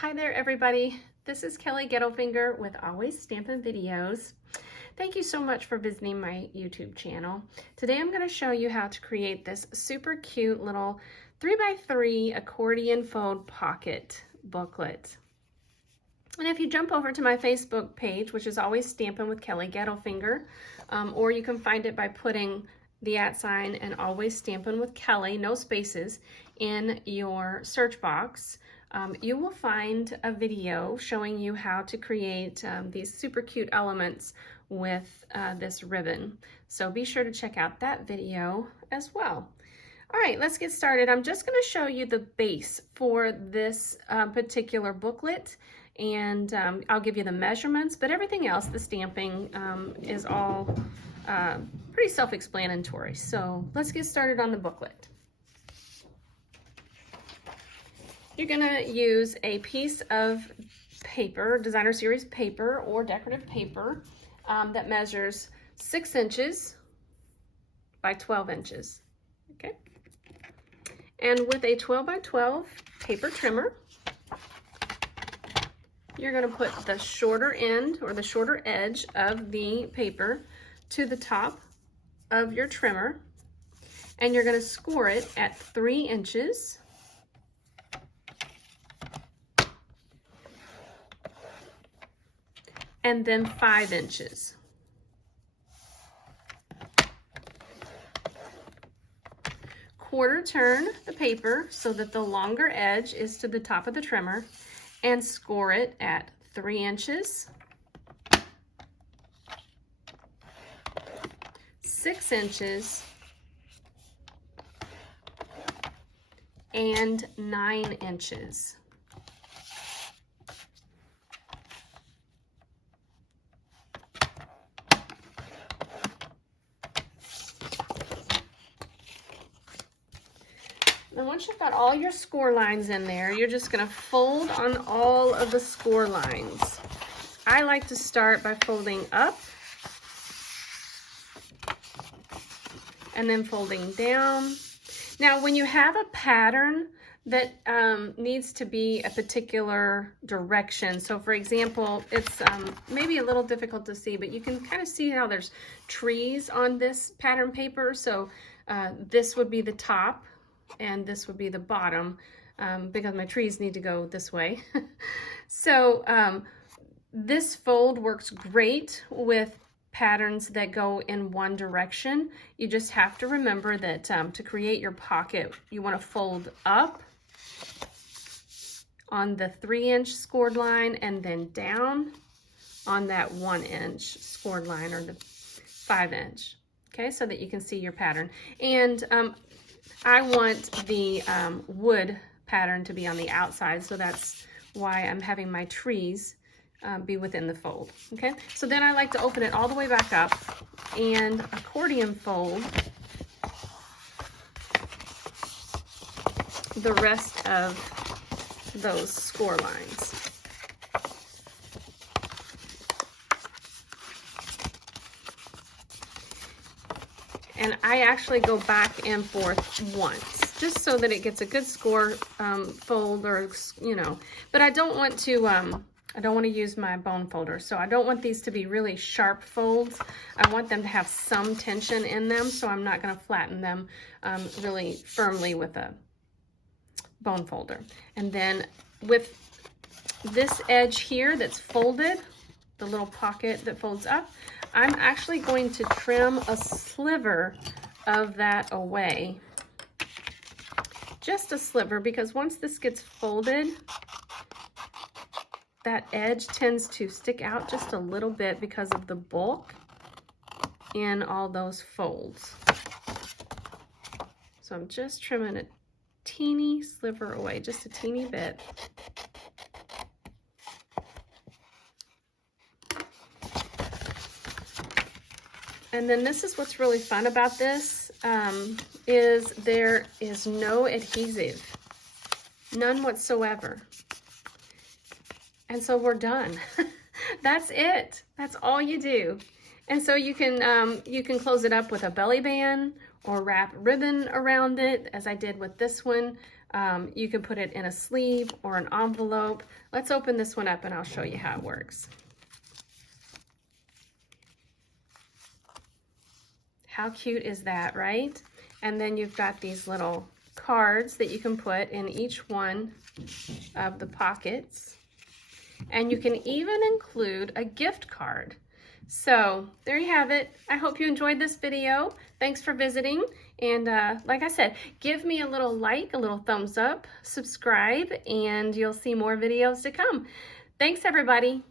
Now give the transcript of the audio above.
Hi there, everybody. This is Kelly Gettelfinger with Always Stampin' Videos. Thank you so much for visiting my YouTube channel. Today I'm going to show you how to create this super cute little 3x3 accordion fold pocket booklet. And if you jump over to my Facebook page, which is Always Stampin' with Kelly Gettelfinger, or you can find it by putting the @ and Always Stampin' with Kelly, no spaces, in your search box, you will find a video showing you how to create these super cute elements with this ribbon. So be sure to check out that video as well. All right, let's get started. I'm just going to show you the base for this particular booklet, and I'll give you the measurements, but everything else, the stamping, is all pretty self-explanatory. So let's get started on the booklet. You're gonna use a piece of paper, designer series paper or decorative paper, that measures 6 inches by 12 inches, okay? And with a 12 by 12 paper trimmer, you're gonna put the shorter end or the shorter edge of the paper to the top of your trimmer, and you're gonna score it at 3 inches. And then 5 inches. Quarter turn the paper so that the longer edge is to the top of the trimmer, and score it at 3 inches, 6 inches, and 9 inches. Then once you've got all your score lines in there, you're just going to fold on all of the score lines. I like to start by folding up and then folding down. Now, when you have a pattern that needs to be a particular direction, so for example, it's maybe a little difficult to see, but you can kind of see how there's trees on this pattern paper. So this would be the top, and this would be the bottom, because my trees need to go this way. So this fold works great with patterns that go in one direction. You just have to remember that to create your pocket, you want to fold up on the 3-inch scored line and then down on that 1-inch scored line, or the 5-inch, okay, so that you can see your pattern. And I want the wood pattern to be on the outside, so that's why I'm having my trees be within the fold, okay? So then I like to open it all the way back up and accordion fold the rest of those score lines. And I actually go back and forth once, just so that it gets a good score fold, or, you know, but I don't want to use my bone folder, so I don't want these to be really sharp folds. I want them to have some tension in them, so I'm not going to flatten them really firmly with a bone folder. And then with this edge here that's folded, the little pocket that folds up, I'm actually going to trim a sliver of that away. Just a sliver, because once this gets folded, that edge tends to stick out just a little bit because of the bulk in all those folds. So I'm just trimming a teeny sliver away, just a teeny bit. And then this is what's really fun about this, is there is no adhesive, none whatsoever. And so we're done. That's it. That's all you do. And so you can close it up with a belly band or wrap ribbon around it, as I did with this one. You can put it in a sleeve or an envelope. Let's open this one up and I'll show you how it works. How cute is that, right? And then you've got these little cards that you can put in each one of the pockets. And you can even include a gift card. So there you have it. I hope you enjoyed this video. Thanks for visiting. And like I said, give me a little like, a little thumbs up, subscribe, and you'll see more videos to come. Thanks, everybody.